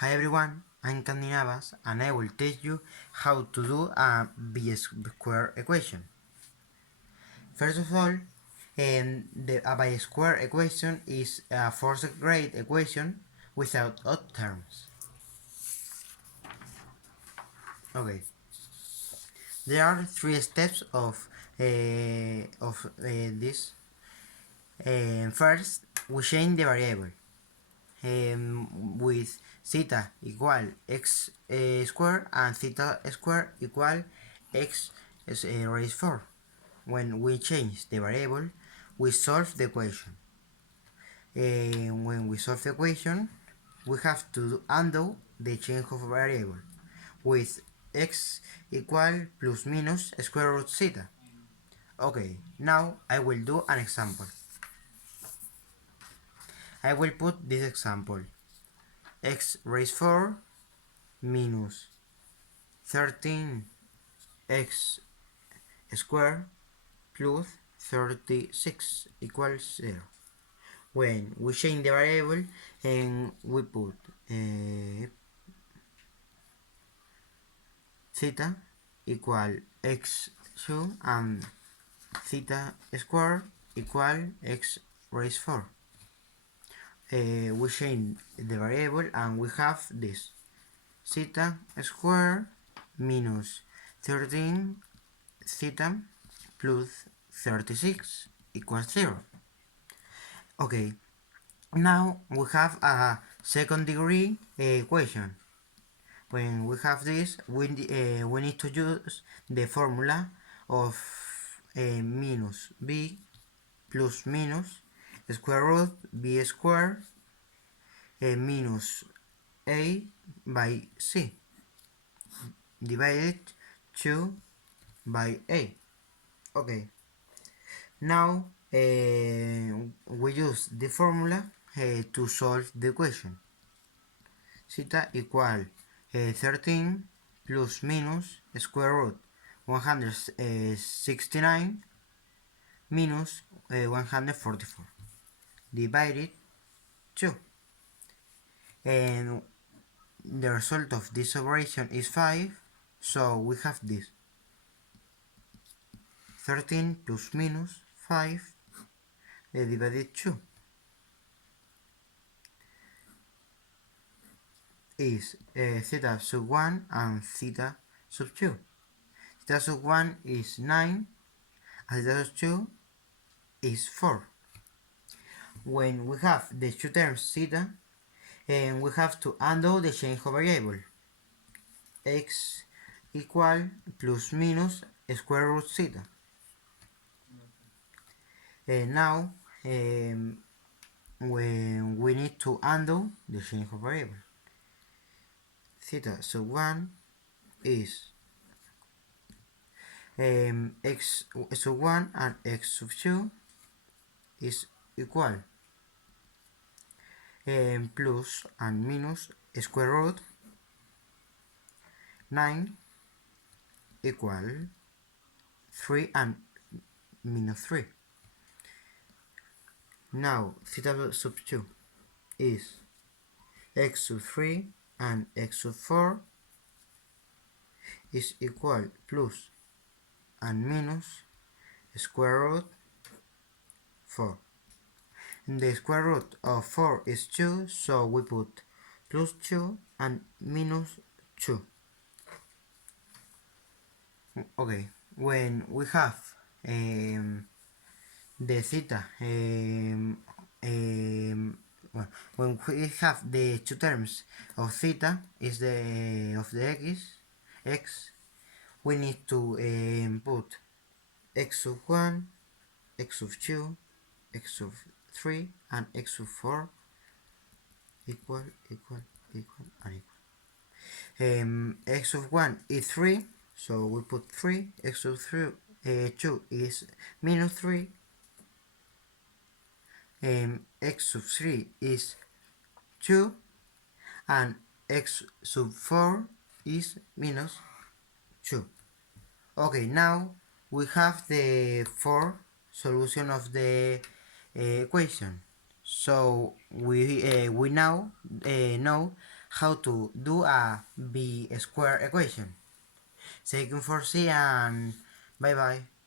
Hi everyone, I'm Candy Navas and I will teach you how to do a bi-square equation. First of all, a bi-square equation is a first grade equation without odd terms. Okay, there are three steps of this. First, we change the variable. With theta equal x square and theta square equal x raised 4. When we change the variable, we solve the equation. When we solve the equation, we have to undo the change of variable with x equal plus minus square root theta. Okay, now I will do an example. I will put this example: x raised 4 minus 13x squared plus 36 equals 0. When we change the variable and we put theta equal x2 and theta squared equal x raised 4. We change the variable and we have this: theta squared minus 13 theta plus 36 equals 0. Okay, now we have a second degree equation. When we have this, we need to use the formula of minus b plus minus square root b squared minus a by c divided 2 by a. Okay, now we use the formula to solve the equation. Theta equal 13 plus minus square root 169 minus 144 divided 2. And the result of this operation is 5, so we have this: 13 plus minus 5 divided 2 is theta sub 1 and theta sub 2. Theta sub 1 is 9 and theta sub 2 is 4. When we have the two terms theta, and we have to undo the change of variable. X equal plus minus square root theta. Now when we need to undo the change of variable. Theta sub 1 is x sub 1 and x sub 2 is equal plus and minus square root 9 equal 3 and minus 3. Now theta sub 2 is x sub 3 and x sub 4 is equal plus and minus square root 4. The square root of 4 is 2, so we put plus 2 and minus 2. Okay, when we have the theta, well, when we have the two terms of theta is the of the x, we need to put x sub 1, x sub 2, x sub 3 and x sub 4 equal and equal. X sub 1 is 3, so we put 3. X sub 2 is minus 3. X sub 3 is 2 and x sub 4 is minus 2. Okay, now we have the fourth solution of the equation. So we now know how to do a b square equation. Thank you for seeing and bye bye.